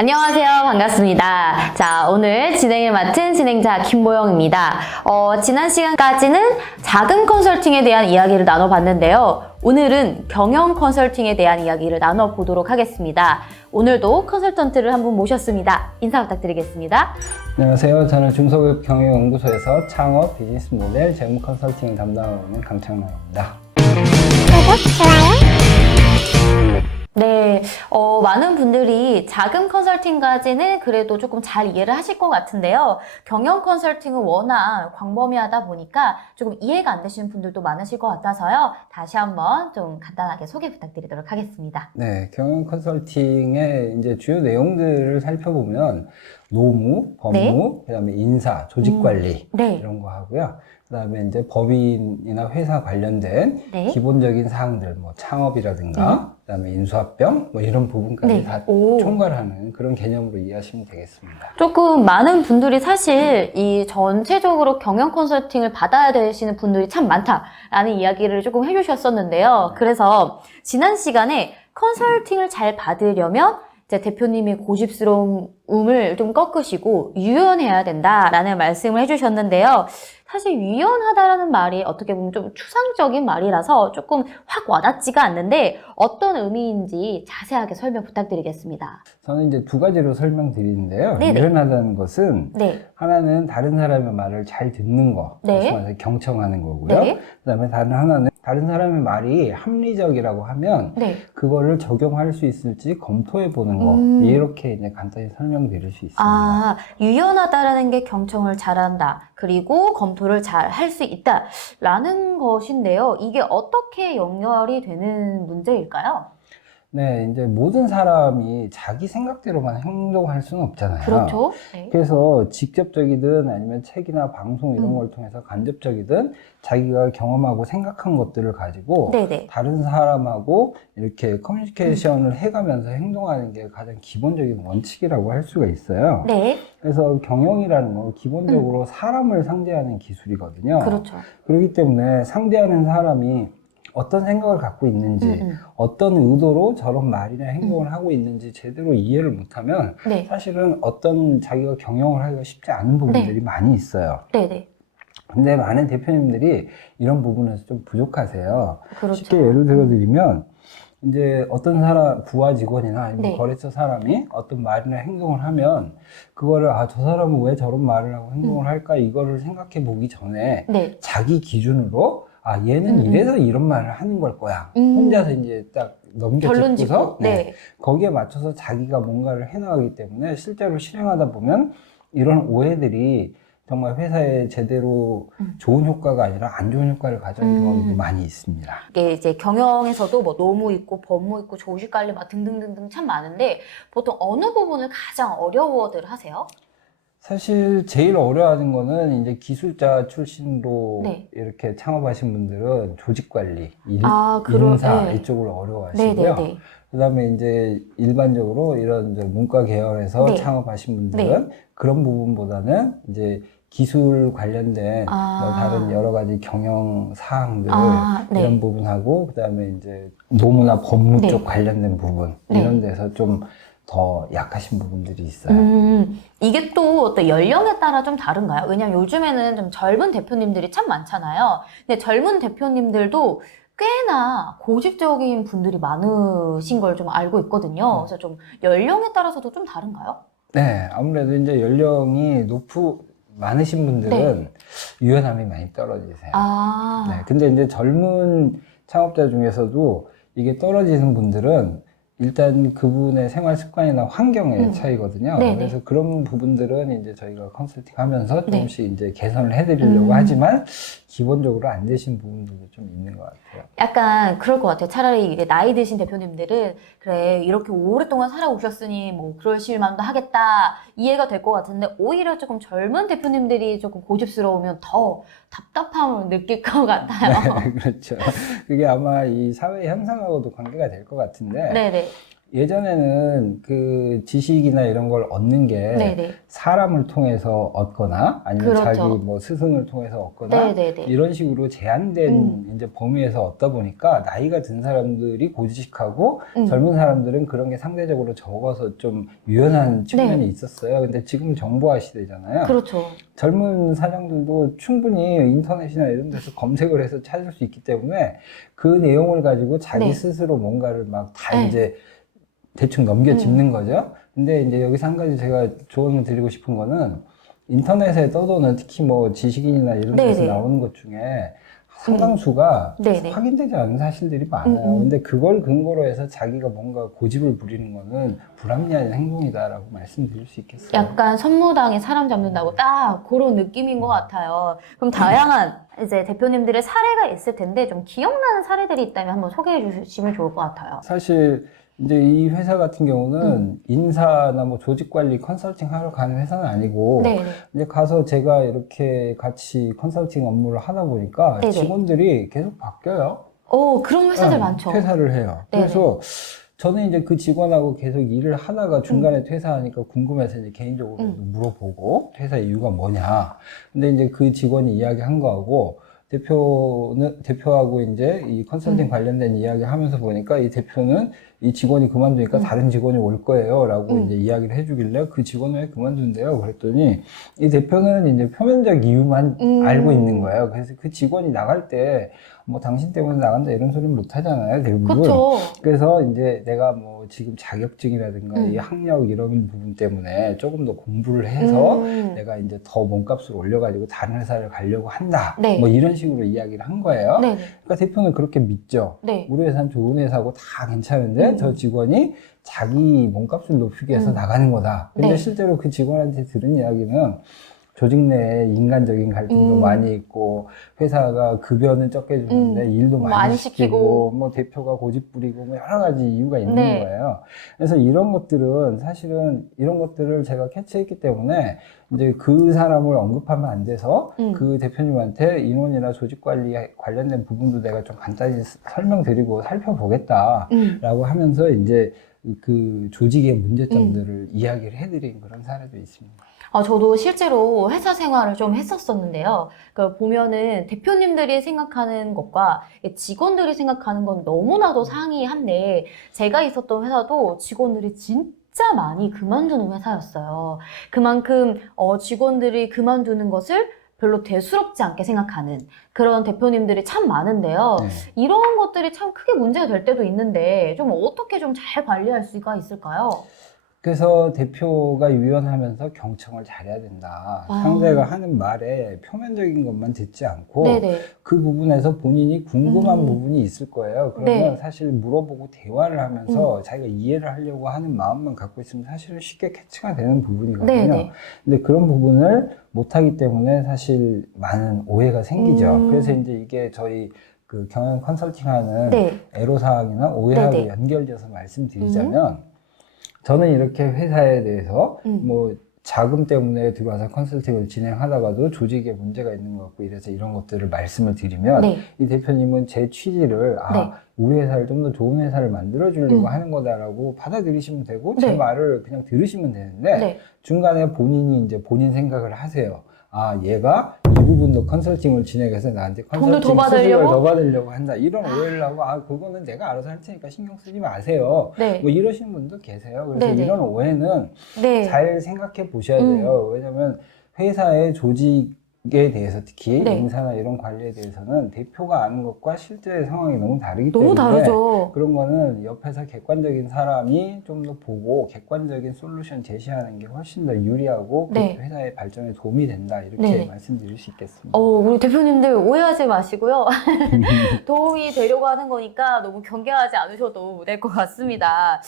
안녕하세요. 반갑습니다. 자, 오늘 진행을 맡은 진행자 김보영입니다. 지난 시간까지는 자금 컨설팅에 대한 이야기를 나눠봤는데요. 오늘은 경영 컨설팅에 대한 이야기를 나눠보도록 하겠습니다. 오늘도 컨설턴트를 한 분 모셨습니다. 인사 부탁드리겠습니다. 안녕하세요. 저는 중소기업 경영연구소에서 창업, 비즈니스 모델, 재무 컨설팅을 담당하고 있는 강창남입니다. 구독, 좋아요. 네, 많은 분들이 자금 컨설팅까지는 그래도 조금 잘 이해를 하실 것 같은데요. 경영 컨설팅은 워낙 광범위하다 보니까 조금 이해가 안 되시는 분들도 많으실 것 같아서요. 다시 한번 좀 간단하게 소개 부탁드리도록 하겠습니다. 네, 경영 컨설팅의 이제 주요 내용들을 살펴보면 노무, 법무, 네. 그다음에 인사, 조직 관리 네. 이런 거 하고요. 그다음에 이제 법인이나 회사 관련된 네. 기본적인 사항들, 뭐 창업이라든가, 그다음에 인수합병, 뭐 이런 부분까지 네. 다 오. 총괄하는 그런 개념으로 이해하시면 되겠습니다. 조금 많은 분들이 사실 이 전체적으로 경영 컨설팅을 받아야 되시는 분들이 참 많다라는 이야기를 조금 해주셨었는데요. 그래서 지난 시간에 컨설팅을 잘 받으려면 이제 대표님이 고집스러움을 좀 꺾으시고 유연해야 된다라는 말씀을 해주셨는데요. 사실 유연하다라는 말이 어떻게 보면 좀 추상적인 말이라서 조금 확 와닿지가 않는데 어떤 의미인지 자세하게 설명 부탁드리겠습니다. 저는 이제 두 가지로 설명드리는데요. 네네. 유연하다는 것은 네. 하나는 다른 사람의 말을 잘 듣는 거, 네. 다시 말해서 경청하는 거고요. 네. 그다음에 다른 하나는 다른 사람의 말이 합리적이라고 하면 네. 그거를 적용할 수 있을지 검토해 보는 거, 이렇게 이제 간단히 설명드릴 수 있습니다. 아, 유연하다라는 게 경청을 잘한다. 그리고 검토를 잘 할 수 있다라는 것인데요. 이게 어떻게 연결이 되는 문제일까요? 네, 이제 모든 사람이 자기 생각대로만 행동할 수는 없잖아요. 그렇죠. 네. 그래서 직접적이든 아니면 책이나 방송 이런 걸 통해서 간접적이든 자기가 경험하고 생각한 것들을 가지고 네네. 다른 사람하고 이렇게 커뮤니케이션을 해가면서 행동하는 게 가장 기본적인 원칙이라고 할 수가 있어요. 네. 그래서 경영이라는 건 기본적으로 사람을 상대하는 기술이거든요. 그렇죠. 그렇기 때문에 상대하는 사람이 어떤 생각을 갖고 있는지, 어떤 의도로 저런 말이나 행동을 하고 있는지 제대로 이해를 못하면 네. 사실은 어떤 자기가 경영을 하기가 쉽지 않은 부분들이 많이 있어요. 네네. 근데 많은 대표님들이 이런 부분에서 좀 부족하세요. 그렇죠. 쉽게 예를 들어드리면 이제 어떤 사람, 부하 직원이나 아니면 네. 거래처 사람이 어떤 말이나 행동을 하면 그거를 저 사람은 왜 저런 말을 하고 행동을 할까 이거를 생각해 보기 전에 네. 자기 기준으로 얘는 이래서 이런 말을 하는 걸 거야. 혼자서 이제 딱 결론 짓고. 넘겨짚고서 네. 거기에 맞춰서 자기가 뭔가를 해나가기 때문에 실제로 실행하다 보면 이런 오해들이 정말 회사에 제대로 좋은 효과가 아니라 안 좋은 효과를 가져오는 경우도 많이 있습니다. 이게 이제 경영에서도 뭐 노무 있고 법무 있고 조직 관리 막 등등등등 참 많은데 보통 어느 부분을 가장 어려워들 하세요? 사실 제일 어려워하는 거는 이제 기술자 출신으로 네. 이렇게 창업하신 분들은 조직 관리, 그런, 인사 네. 이쪽으로 어려워하시고요. 네네네. 그다음에 이제 일반적으로 이런 이제 문과 계열에서 네. 창업하신 분들은 그런 부분보다는 이제 기술 관련된 뭐 다른 여러 가지 경영 사항들 네. 이런 부분하고 그다음에 이제 노무나 법무 네. 쪽 관련된 부분 네. 이런 데서 좀 더 약하신 부분들이 있어요. 이게 또 어떤 연령에 따라 좀 다른가요? 왜냐면 요즘에는 좀 젊은 대표님들이 참 많잖아요. 근데 젊은 대표님들도 꽤나 고집적인 분들이 많으신 걸 좀 알고 있거든요. 그래서 좀 연령에 따라서도 좀 다른가요? 네, 아무래도 이제 연령이 많으신 분들은 유연함이 많이 떨어지세요. 네, 근데 이제 젊은 창업자 중에서도 이게 떨어지는 분들은 일단 그분의 생활 습관이나 환경의 차이거든요. 네네. 그래서 그런 부분들은 이제 저희가 컨설팅 하면서 네. 조금씩 이제 개선을 해드리려고 하지만 기본적으로 안 되신 부분들도 좀 있는 것 같아요. 약간 그럴 것 같아요. 차라리 이게 나이 드신 대표님들은 그래 이렇게 오랫동안 살아오셨으니 뭐 그러실 만도 하겠다 이해가 될 것 같은데 오히려 조금 젊은 대표님들이 조금 고집스러우면 더 답답함을 느낄 것 같아요. 네, 그렇죠. 그게 아마 이 사회 현상하고도 관계가 될 것 같은데 네네. 예전에는 그 지식이나 이런 걸 얻는 게 네네. 사람을 통해서 얻거나 아니면 그렇죠. 자기 뭐 스승을 통해서 얻거나 네네네. 이런 식으로 제한된 이제 범위에서 얻다 보니까 나이가 든 사람들이 고지식하고 젊은 사람들은 그런 게 상대적으로 적어서 좀 유연한 측면이 네. 있었어요. 근데 지금 정보화 시대잖아요. 그렇죠. 젊은 사장들도 충분히 인터넷이나 이런 데서 검색을 해서 찾을 수 있기 때문에 그 내용을 가지고 자기 네. 스스로 뭔가를 막 다 네. 이제 대충 넘겨 짚는 거죠. 근데 이제 여기서 한 가지 제가 조언을 드리고 싶은 거는 인터넷에 떠도는 특히 뭐 지식인이나 이런 데서 네네. 나오는 것 중에 상당수가 네네. 확인되지 않은 사실들이 많아요. 근데 그걸 근거로 해서 자기가 뭔가 고집을 부리는 거는 불합리한 행동이다라고 말씀드릴 수 있겠어요. 약간 선무당에 사람 잡는다고 딱 그런 느낌인 것 같아요. 그럼 다양한 이제 대표님들의 사례가 있을 텐데 좀 기억나는 사례들이 있다면 한번 소개해 주시면 좋을 것 같아요. 사실 이제 이 회사 같은 경우는 인사나 뭐 조직 관리 컨설팅 하러 가는 회사는 아니고 네네. 이제 가서 제가 이렇게 같이 컨설팅 업무를 하다 보니까 네네. 직원들이 계속 바뀌어요. 그런 회사들 네, 많죠. 퇴사를 해요. 네네. 그래서 저는 이제 그 직원하고 계속 일을 하다가 중간에 퇴사하니까 궁금해서 이제 개인적으로 물어보고 퇴사 이유가 뭐냐. 근데 이제 그 직원이 이야기한 거하고 대표하고 이제 이 컨설팅 관련된 이야기 하면서 보니까 이 대표는 이 직원이 그만두니까 다른 직원이 올 거예요. 라고 이제 이야기를 해주길래 그 직원은 왜 그만둔대요? 그랬더니 이 대표는 이제 표면적 이유만 알고 있는 거예요. 그래서 그 직원이 나갈 때 뭐 당신 때문에 나간다 이런 소리는 못 하잖아요. 대부분. 그렇죠. 그래서 이제 내가 뭐 지금 자격증이라든가 이 학력 이런 부분 때문에 조금 더 공부를 해서 내가 이제 더 몸값을 올려가지고 다른 회사를 가려고 한다. 네. 뭐 이런 식으로 이야기를 한 거예요. 네네. 그러니까 대표는 그렇게 믿죠. 네. 우리 회사는 좋은 회사고 다 괜찮은데 저 직원이 자기 몸값을 높이기 위해서 나가는 거다. 근데 네. 실제로 그 직원한테 들은 이야기는 조직 내에 인간적인 갈등도 많이 있고 회사가 급여는 적게 주는데 일도 많이 시키고 뭐 대표가 고집 부리고 뭐 여러 가지 이유가 있는 네. 거예요. 그래서 이런 것들은 사실은 이런 것들을 제가 캐치했기 때문에 이제 그 사람을 언급하면 안 돼서 그 대표님한테 인원이나 조직 관리 관련된 부분도 내가 좀 간단히 설명드리고 살펴보겠다라고 하면서 이제 그 조직의 문제점들을 이야기를 해드린 그런 사례도 있습니다. 저도 실제로 회사 생활을 좀 했었었는데요. 그 보면은 대표님들이 생각하는 것과 직원들이 생각하는 건 너무나도 상이한데 제가 있었던 회사도 직원들이 진짜 많이 그만두는 회사였어요. 그만큼 직원들이 그만두는 것을 별로 대수롭지 않게 생각하는 그런 대표님들이 참 많은데요. 네. 이런 것들이 참 크게 문제가 될 때도 있는데 좀 어떻게 좀 잘 관리할 수가 있을까요? 그래서 대표가 유연하면서 경청을 잘해야 된다. 상대가 하는 말에 표면적인 것만 듣지 않고 네네. 그 부분에서 본인이 궁금한 부분이 있을 거예요. 그러면 네. 사실 물어보고 대화를 하면서 자기가 이해를 하려고 하는 마음만 갖고 있으면 사실은 쉽게 캐치가 되는 부분이거든요. 네네. 근데 그런 부분을 못하기 때문에 사실 많은 오해가 생기죠. 그래서 이제 이게 저희 그 경영 컨설팅하는 네. 애로사항이나 오해하고 네네. 연결돼서 말씀드리자면 저는 이렇게 회사에 대해서 뭐 자금 때문에 들어와서 컨설팅을 진행하다가도 조직에 문제가 있는 것 같고 이래서 이런 것들을 말씀을 드리면 네. 이 대표님은 제 취지를 네. 우리 회사를 좀 더 좋은 회사를 만들어 주려고 하는 거다라고 받아들이시면 되고 제 네. 말을 그냥 들으시면 되는데 네. 중간에 본인이 이제 본인 생각을 하세요. 얘가 이 부분도 컨설팅을 진행해서 나한테 돈을 더 컨설팅 수수료를 받으려고? 더 받으려고 한다. 이런 오해를 하고 그거는 내가 알아서 할 테니까 신경 쓰지 마세요. 네. 뭐 이러시는 분도 계세요. 그래서 네네. 이런 오해는 네. 잘 생각해 보셔야 돼요. 왜냐면 회사의 조직에 대해서 특히 네. 인사나 이런 관리에 대해서는 대표가 아는 것과 실제 상황이 너무 다르기 너무 때문에 다르죠. 그런 거는 옆에서 객관적인 사람이 좀 더 보고 객관적인 솔루션 제시하는 게 훨씬 더 유리하고 네. 그 회사의 발전에 도움이 된다 이렇게 네. 말씀드릴 수 있겠습니다. 우리 대표님들 오해하지 마시고요. 도움이 되려고 하는 거니까 너무 경계하지 않으셔도 될 것 같습니다.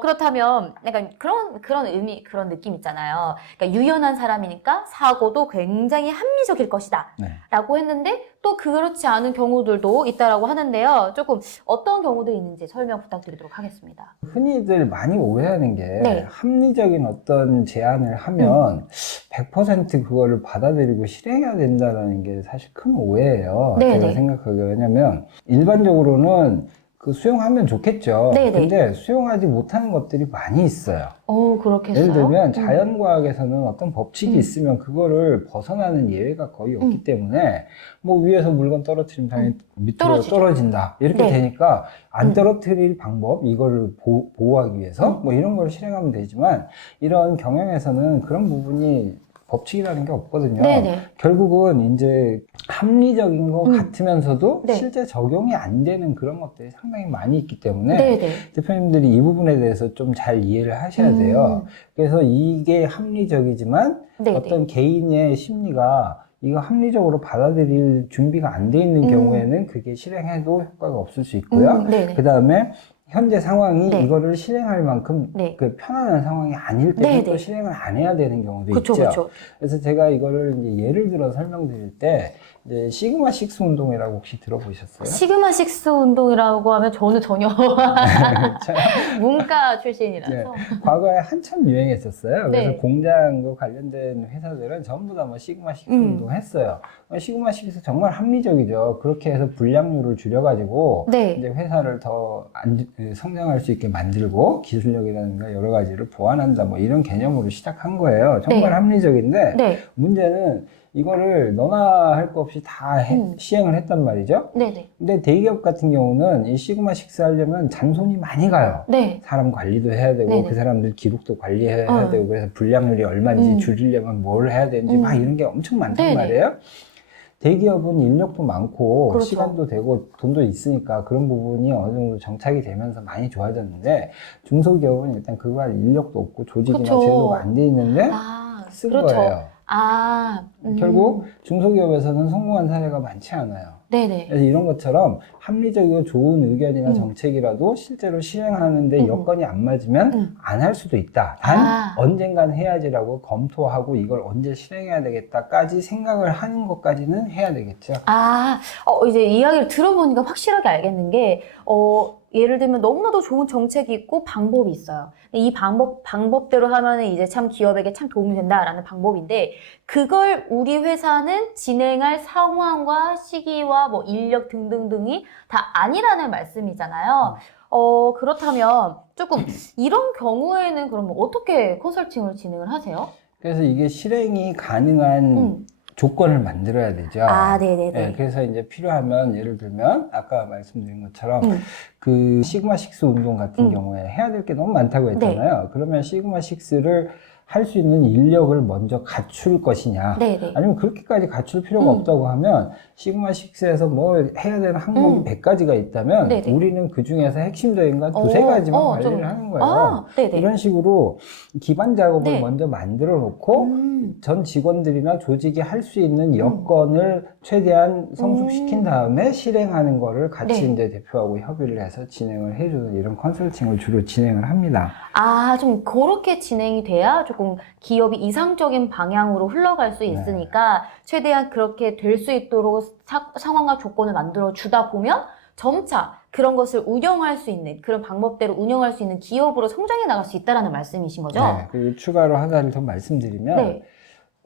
그렇다면 약간 그런 의미, 그런 느낌 있잖아요. 그러니까 유연한 사람이니까 사고도 굉장히 합리적일 것이다. 네. 라고 했는데 또 그렇지 않은 경우들도 있다라고 하는데요. 조금 어떤 경우들이 있는지 설명 부탁드리도록 하겠습니다. 흔히들 많이 오해하는 게 네. 합리적인 어떤 제안을 하면 100% 그거를 받아들이고 실행해야 된다는 게 사실 큰 오해예요. 네네. 제가 생각하기에. 왜냐면 일반적으로는 그 수용하면 좋겠죠. 네네. 근데 수용하지 못하는 것들이 많이 있어요. 그렇겠어요? 예를 들면 자연과학에서는 어떤 법칙이 있으면 그거를 벗어나는 예외가 거의 없기 때문에 뭐 위에서 물건 떨어뜨리면 당연히 밑으로 떨어지죠. 떨어진다 이렇게 네. 되니까 안 떨어뜨릴 방법, 이거를 보호하기 위해서 뭐 이런 걸 실행하면 되지만 이런 경영에서는 그런 부분이 법칙이라는 게 없거든요. 네네. 결국은 이제 합리적인 것 같으면서도 네. 실제 적용이 안 되는 그런 것들이 상당히 많이 있기 때문에 네네. 대표님들이 이 부분에 대해서 좀 잘 이해를 하셔야 돼요. 그래서 이게 합리적이지만 네네. 어떤 개인의 심리가 이거 합리적으로 받아들일 준비가 안 돼 있는 경우에는 그게 실행해도 효과가 없을 수 있고요. 네네. 그 다음에 현재 상황이 네. 이거를 실행할 만큼 네. 그 편안한 상황이 아닐 때는 네네. 또 실행을 안 해야 되는 경우도 그쵸, 있죠. 그쵸. 그래서 제가 이거를 이제 예를 들어 설명드릴 때 이제 시그마 식스 운동이라고 혹시 들어보셨어요? 시그마 식스 운동이라고 하면 저는 전혀 문과 출신이라서. 네. 과거에 한참 유행했었어요. 그래서 네. 공장과 관련된 회사들은 전부 다 뭐 시그마 식스 운동 했어요. 시그마 식스 정말 합리적이죠. 그렇게 해서 불량률을 줄여가지고 네. 이제 회사를 더 성장할 수 있게 만들고 기술력이라든가 여러 가지를 보완한다 뭐 이런 개념으로 시작한 거예요. 정말 네. 합리적인데 네. 문제는 이거를 너나 할 거 없이 다 시행을 했단 말이죠. 네네. 근데 대기업 같은 경우는 이 시그마 식스 하려면 잔손이 많이 가요. 네. 사람 관리도 해야 되고 네네. 그 사람들 기록도 관리해야 되고 그래서 불량률이 얼마인지 줄이려면 뭘 해야 되는지 막 이런 게 엄청 많단 네네. 말이에요. 대기업은 인력도 많고 그렇죠. 시간도 되고 돈도 있으니까 그런 부분이 어느 정도 정착이 되면서 많이 좋아졌는데 중소기업은 일단 그거 할 인력도 없고 조직이나 그쵸. 제도가 안 돼 있는데 쓴 그렇죠. 거예요. 결국 중소기업에서는 성공한 사례가 많지 않아요. 네네. 그래서 이런 것처럼 합리적이고 좋은 의견이나 정책이라도 실제로 실행하는데 여건이 안 맞으면 안 할 수도 있다. 단 언젠간 해야지라고 검토하고 이걸 언제 실행해야 되겠다까지 생각을 하는 것까지는 해야 되겠죠. 이제 이야기를 들어보니까 확실하게 알겠는 게, 예를 들면 너무나도 좋은 정책이 있고 방법이 있어요. 이 방법대로 하면은 이제 참 기업에게 참 도움이 된다라는 방법인데, 그걸 우리 회사는 진행할 상황과 시기와 뭐 인력 등등등이 다 아니라는 말씀이잖아요. 그렇다면 조금 이런 경우에는 그럼 어떻게 컨설팅을 진행을 하세요? 그래서 이게 실행이 가능한 조건을 만들어야 되죠. 네네네. 네, 그래서 이제 필요하면 예를 들면 아까 말씀드린 것처럼 그 시그마 식스 운동 같은 경우에 해야 될 게 너무 많다고 했잖아요. 그러면 시그마 식스를 할 수 있는 인력을 먼저 갖출 것이냐, 네네. 아니면 그렇게까지 갖출 필요가 없다고 하면 시그마 식스에서 뭐 해야 되는 항목이 100가지가 있다면 네네. 우리는 그 중에서 핵심적인 건 두세 가지만 관리를 하는 거예요. 네네. 이런 식으로 기반 작업을 네. 먼저 만들어 놓고 전 직원들이나 조직이 할 수 있는 여건을 최대한 성숙시킨 다음에 실행하는 거를 같이 네. 이제 대표하고 협의를 해서 진행을 해주는 이런 컨설팅을 주로 진행을 합니다. 좀 그렇게 진행이 돼야 조금 기업이 이상적인 방향으로 흘러갈 수 있으니까 최대한 그렇게 될 수 있도록 상황과 조건을 만들어 주다 보면 점차 그런 것을 운영할 수 있는, 그런 방법대로 운영할 수 있는 기업으로 성장해 나갈 수 있다는 말씀이신 거죠? 네, 그리고 추가로 하나를 더 말씀드리면 네.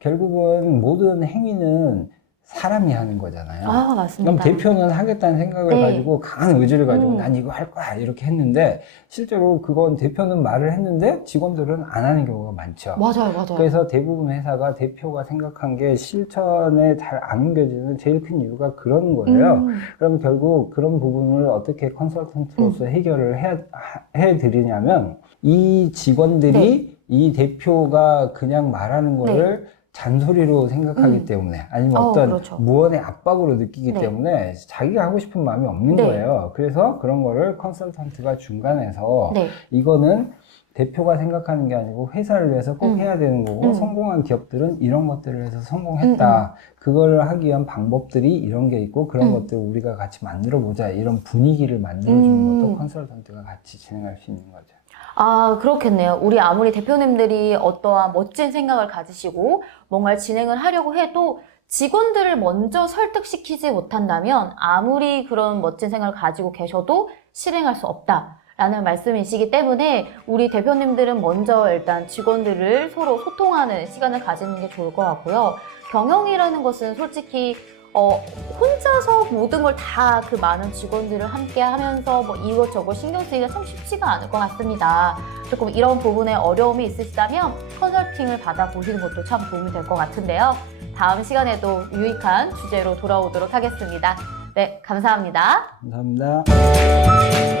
결국은 모든 행위는 사람이 하는 거잖아요. 맞습니다. 그럼 대표는 하겠다는 생각을 네. 가지고 강한 의지를 가지고 난 이거 할 거야 이렇게 했는데 실제로 그건 대표는 말을 했는데 직원들은 안 하는 경우가 많죠. 맞아요. 그래서 대부분 회사가 대표가 생각한 게 실천에 잘 안 옮겨지는 제일 큰 이유가 그런 거예요. 그럼 결국 그런 부분을 어떻게 컨설턴트로서 해결을 해드리냐면 이 직원들이 이 대표가 그냥 말하는 거를 잔소리로 생각하기 때문에 아니면 어떤 그렇죠. 무언의 압박으로 느끼기 네. 때문에 자기가 하고 싶은 마음이 없는 네. 거예요. 그래서 그런 거를 컨설턴트가 중간에서 네. 이거는 대표가 생각하는 게 아니고 회사를 위해서 꼭 해야 되는 거고 성공한 기업들은 이런 것들을 해서 성공했다. 그걸 하기 위한 방법들이 이런 게 있고 그런 것들을 우리가 같이 만들어 보자. 이런 분위기를 만들어주는 것도 컨설턴트가 같이 진행할 수 있는 거죠. 그렇겠네요. 우리 아무리 대표님들이 어떠한 멋진 생각을 가지시고 뭔가를 진행을 하려고 해도 직원들을 먼저 설득시키지 못한다면 아무리 그런 멋진 생각을 가지고 계셔도 실행할 수 없다라는 말씀이시기 때문에 우리 대표님들은 먼저 일단 직원들을 서로 소통하는 시간을 가지는 게 좋을 것 같고요. 경영이라는 것은 솔직히 혼자서 모든 걸 다 그 많은 직원들을 함께 하면서 뭐 이것저것 신경 쓰기가 참 쉽지가 않을 것 같습니다. 조금 이런 부분에 어려움이 있으시다면 컨설팅을 받아보시는 것도 참 도움이 될 것 같은데요. 다음 시간에도 유익한 주제로 돌아오도록 하겠습니다. 네, 감사합니다. 감사합니다.